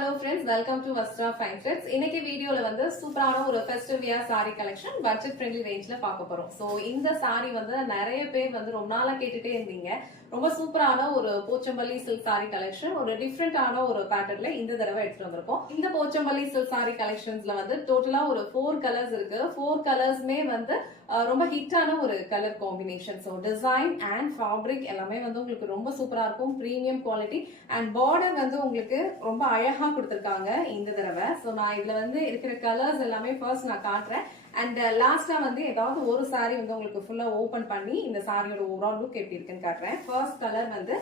hello friends, welcome to Vastra Fine Threads. இன்னைக்கு வீடியோல வந்து சூப்பரான ஒரு festive wear saree collection budget friendly rangeல பார்க்க போறோம். சோ இந்த saree வந்து நிறைய பேர் வந்து ரொம்ப நாளா கேட்டுட்டே இருந்தீங்க. ரொம்ப சூப்பரான ஒரு போச்சம்பள்ளி சில்க் saree collection, ஒரு டிஃபரெண்டான ஒரு பேட்டர்ன்ல இந்த தடவை எடுத்துட்டு வந்திருக்கோம். இந்த போச்சம்பள்ளி சில்க் saree collectionsல வந்து டோட்டலா ஒரு 4 கலர்ஸ் இருக்கு. 4 கலர்ஸ்மே வந்து ரொம்ப ஹிட்டான ஒரு colour combination. So design and fabric எல்லாமே வந்து உங்களுக்கு ரொம்ப சூப்பரா இருக்கும். பிரீமியம் குவாலிட்டி அண்ட் பார்டர் வந்து உங்களுக்கு ரொம்ப அழகா கொடுத்திருக்காங்க இந்த தடவை. ஸோ நான் இதுல வந்து இருக்கிற கலர்ஸ் எல்லாமே ஃபர்ஸ்ட் நான் காட்டுறேன். அண்ட் லாஸ்டா வந்து ஏதாவது ஒரு சாரி வந்து உங்களுக்கு ஃபுல்லா ஓபன் பண்ணி இந்த சாரியோட ஓவரால் லுக் எப்படி இருக்குன்னு காட்டுறேன். ஃபர்ஸ்ட் கலர் வந்து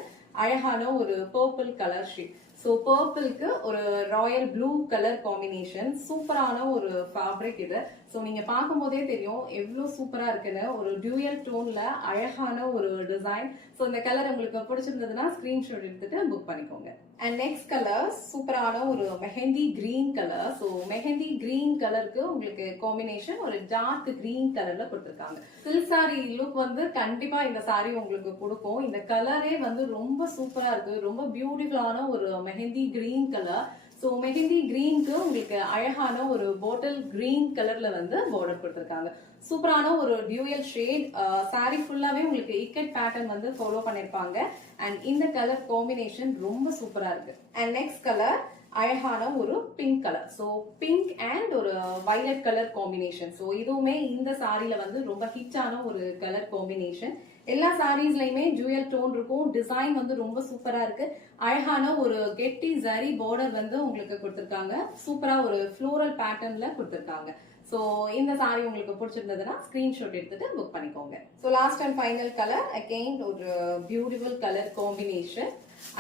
அழகான ஒரு பர்பிள் கலர் ஷேட். ஸோ பர்பிள்க்கு ஒரு ராயல் ப்ளூ கலர் காம்பினேஷன், சூப்பரான ஒரு ஃபேப்ரிக் இது. ஸோ நீங்க பார்க்கும் போதே தெரியும் எவ்வளவு சூப்பரா இருக்குன்னு. ஒரு டியூயல் டோன்ல அழகான ஒரு டிசைன். ஸோ இந்த கலர் உங்களுக்கு பிடிச்சிருந்ததுன்னா ஸ்கிரீன்ஷாட் எடுத்துட்டு புக் பண்ணிக்கோங்க. அண்ட் நெக்ஸ்ட் கலர் சூப்பரான ஒரு mehndi green colour. So mehndi green கலருக்கு உங்களுக்கு காம்பினேஷன் ஒரு டார்க் கிரீன் கலர்ல கொடுத்துருக்காங்க. சில்க் சாரி லுக் வந்து கண்டிப்பா இந்த சாரி உங்களுக்கு கொடுக்கும். இந்த கலரே வந்து ரொம்ப சூப்பரா இருக்கு. ரொம்ப பியூட்டிஃபுல்லான ஒரு mehndi green colour. So mehndi கிரீனுக்கு உங்களுக்கு அழகான ஒரு பாட்டில் கிரீன் கலர்ல வந்து பார்டர் கொடுத்திருக்காங்க. சூப்பரான ஒரு டியூயல் ஷேட். சாரி ஃபுல்லாவே உங்களுக்கு இக்கட் பேட்டர்ன் வந்து ஃபாலோ பண்ணிருப்பாங்க. அண்ட் இந்த கலர் காம்பினேஷன் ரொம்ப சூப்பரா இருக்கு. அண்ட் நெக்ஸ்ட் கலர் அழகான ஒரு pink colour. So pink and ஒரு வயலட் கலர் காம்பினேஷன். ஸோ இதுவுமே இந்த சாரியில வந்து ரொம்ப ஹிட்டான ஒரு கலர் காம்பினேஷன். எல்லா சாரீஸ்லயுமே ஜூயல் டோன் இருக்கும். டிசைன் வந்து ரொம்ப சூப்பரா இருக்கு. அழகான ஒரு கெட்டி ஜரி பார்டர் வந்து உங்களுக்கு கொடுத்திருக்காங்க. சூப்பரா ஒரு ஃப்ளோரல் பேட்டர்ன்ல கொடுத்திருக்காங்க. சோ இந்த சாரி உங்களுக்கு பிடிச்சிருந்ததுன்னா ஸ்கிரீன்ஷாட் எடுத்துட்டு புக் பண்ணிக்கோங்க. So last and final colour again ஒரு பியூட்டிஃபுல் கலர் காம்பினேஷன்.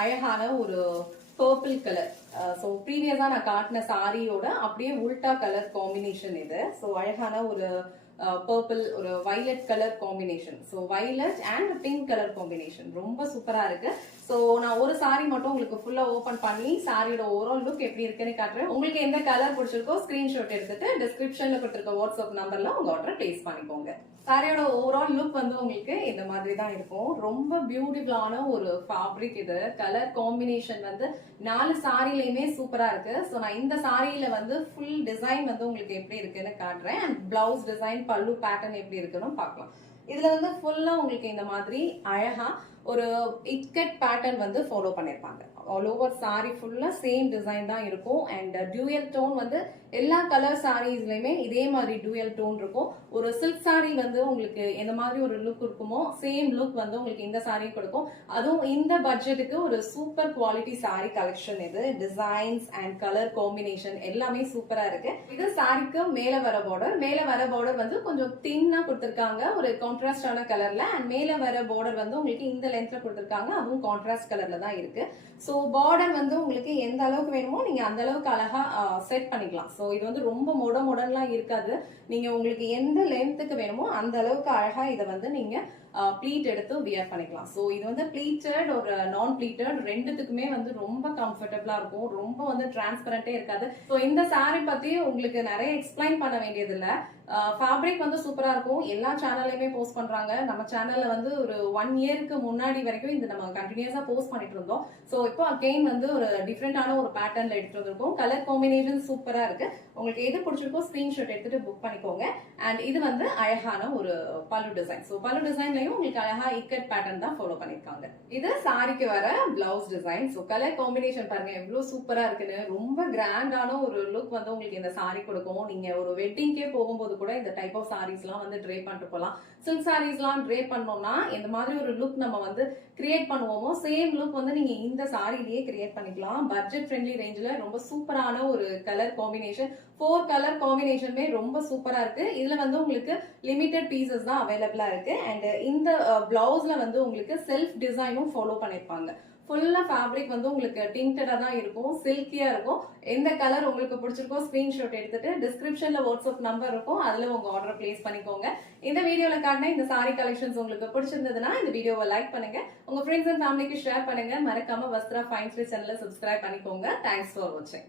அழகான ஒரு பர்பிள் கலர். ஸோ ப்ரீவியஸா நான் காட்டின சாரியோட அப்படியே உல்டா கலர் காம்பினேஷன் இது. ஸோ அழகான ஒரு பர்பிள் ஒரு violet colour combination. So violet and pink colour combination ரொம்ப சூப்பரா இருக்கு. ஸோ நான் ஒரு சாரி மட்டும் உங்களுக்கு ஃபுல்லா ஓபன் பண்ணி சாரியோட ஓவரால் லுக் எப்படி இருக்குன்னு காட்டுறேன். உங்களுக்கு எந்த கலர் பிடிச்சிருக்கோ ஸ்கிரீன்ஷாட் எடுத்துட்டு டிஸ்கிரிப்ஷன்ல கொடுத்திருக்க வாட்ஸ்அப் நம்பர்ல உங்க ஆர்டர் பிளேஸ் பண்ணிக்கோங்க. சாரியோட ஓவரால் லுக் வந்து உங்களுக்கு இந்த மாதிரி தான் இருக்கும். ரொம்ப பியூட்டிஃபுல்லான ஒரு ஃபேப்ரிக் இது. கலர் காம்பினேஷன் வந்து 4 சாரிலையுமே சூப்பரா இருக்கு. ஸோ நான் இந்த சாரியில வந்து ஃபுல் டிசைன் வந்து உங்களுக்கு எப்படி இருக்குன்னு காட்டுறேன். அண்ட் பிளவுஸ் டிசைன் பல்லு பேட்டர்ன் எப்படி இருக்குன்னு பார்க்கலாம். இதுல வந்து ஃபுல்லா உங்களுக்கு இந்த மாதிரி அழகா ஒரு இக்கட் பேட்டர்ன் வந்து ஃபாலோ பண்ணிருப்பாங்க. ஆல் ஓவர் சாரி ஃபுல்லா சேம் டிசைன் தான் இருக்கும். அண்ட் டியூயல் டோன் வந்து எல்லா கலர் சாரீஸ்லயுமே இதே மாதிரி டியூயல் டோன் இருக்கும். ஒரு சில்க் சாரி வந்து உங்களுக்கு எந்த மாதிரி ஒரு லுக் இருக்குமோ சேம் லுக் வந்து உங்களுக்கு இந்த சாரி கொடுக்கும். அதுவும் இந்த பட்ஜெட்டுக்கு ஒரு சூப்பர் குவாலிட்டி சாரி கலெக்ஷன் இது. டிசைன்ஸ் அண்ட் கலர் காம்பினேஷன் எல்லாமே சூப்பரா இருக்கு. இது சாரிக்கு மேல வர பார்டர் வந்து கொஞ்சம் தின்னா கொடுத்திருக்காங்க ஒரு கான்ட்ராஸ்டான கலர்ல. அண்ட் மேல வர பார்டர் வந்து உங்களுக்கு இந்த லென்த்ல கொடுத்திருக்காங்க. அதுவும் கான்ட்ராஸ்ட் கலர்ல தான் இருக்கு. சோ பார்டர் வந்து உங்களுக்கு எந்த அளவுக்கு வேணுமோ நீங்க அந்த அளவுக்கு அழகா செட் பண்ணிக்கலாம். சோ இது வந்து ரொம்ப மொடன்லாம் இருக்காது. நீங்க உங்களுக்கு எந்த லென்த்துக்கு வேணுமோ அந்த அளவுக்கு அழகா இதை வந்து நீங்க ப்ளீட் எடுத்து வியர் பண்ணிக்கலாம். சோ இது வந்து ப்ளீட்டட் ஒரு நான் ப்ளீட்டட் ரெண்டுத்துக்குமே வந்து ரொம்ப கம்ஃபர்டபுளா இருக்கும். ரொம்ப வந்து டிரான்ஸ்பரண்டே இருக்காது. சோ இந்த சாரி பத்தி உங்களுக்கு நிறைய எக்ஸ்பிளைன் பண்ண வேண்டியது இல்ல. ஃபேப்ரிக் வந்து சூப்பரா இருக்கும். எல்லா சேனல்லையுமே போஸ்ட் பண்றாங்க. நம்ம சேனல்ல வந்து ஒரு 1 இயருக்கு முன்னாடி வரைக்கும் இது நம்ம கண்டினியூஸா போஸ்ட் பண்ணிட்டு இருந்தோம். சோ இப்போ அகைன் வந்து ஒரு டிஃபரெண்டான ஒரு பேட்டர்ன்ல எடுத்துட்டு வந்திருக்கோம். கலர் காம்பினேஷன் சூப்பரா இருக்கு. உங்களுக்கு எது பிடிச்சிருக்கோ ஸ்கிரீன்ஷாட் எடுத்துட்டு புக் பண்ணிக்கோங்க. அண்ட் இது வந்து அழகான ஒரு பல்லு டிசைன். சோ பல்லு டிசைன்லயும் உங்களுக்கு அழகா இக்கட் பேட்டர்ன் தான் ஃபாலோ பண்ணிருக்காங்க. இது சாரிக்கு வர blouse design. So colour combination பாருங்க எவ்வளவு சூப்பரா இருக்குன்னு. ரொம்ப கிராண்டான ஒரு லுக் வந்து உங்களுக்கு இந்த சாரி கொடுக்கும். நீங்க ஒரு வெட்டிங்கே போகும்போது கூட இந்த டைப் ஆஃப் சாரீஸ் எல்லாம் வந்து ட்ரே பண்ணிட்டு போலாம். சில்க் சாரீஸ் எல்லாம் ட்ரே பண்ணோம்னா இந்த மாதிரி ஒரு லுக் நம்ம வந்து கிரியேட் பண்ணுவோமோ சேம் லுக் வந்து நீங்க இந்த சாரிலேயே கிரியேட் பண்ணிக்கலாம். பட்ஜெட் ஃப்ரெண்ட்லி ரேஞ்சில ரொம்ப சூப்பரான ஒரு கலர் காம்பினேஷன். 4 கலர் காம்பினேஷனுமே ரொம்ப சூப்பரா இருக்கு. இதுல வந்து உங்களுக்கு லிமிடெட் பீசஸ் தான் அவைலபிளா இருக்கு. அண்ட் இந்த பிளவுஸ்ல வந்து உங்களுக்கு செல்ஃப் டிசைனும் ஃபாலோ பண்ணிருப்பாங்க. ஃபுல்லா ஃபேப்ரிக் வந்து உங்களுக்கு டிண்டடா தான் இருக்கும். சில்கியா இருக்கும். எந்த கலர் உங்களுக்கு பிடிச்சிருக்கோ ஸ்கிரீன்ஷாட் எடுத்துட்டு டிஸ்கிரிப்ஷன்ல வாட்ஸ்அப் நம்பர் இருக்கும். அதுல உங்க ஆர்டர் பிளேஸ் பண்ணிக்கோங்க. இந்த வீடியோல காட்டின இந்த சாரி கலெக்ஷன்ஸ் உங்களுக்கு பிடிச்சிருந்ததுன்னா இந்த வீடியோவை லைக் பண்ணுங்க. உங்க ஃப்ரெண்ட்ஸ் அண்ட் ஃபேமிலிக்கு ஷேர் பண்ணுங்க. மறக்காம வஸ்த்ரா ஃபைன் த்ரெட்ஸ் சேனலை சப்ஸ்கிரைப் பண்ணிக்கோங்க. தேங்க்ஸ் ஃபார் வாட்சிங்.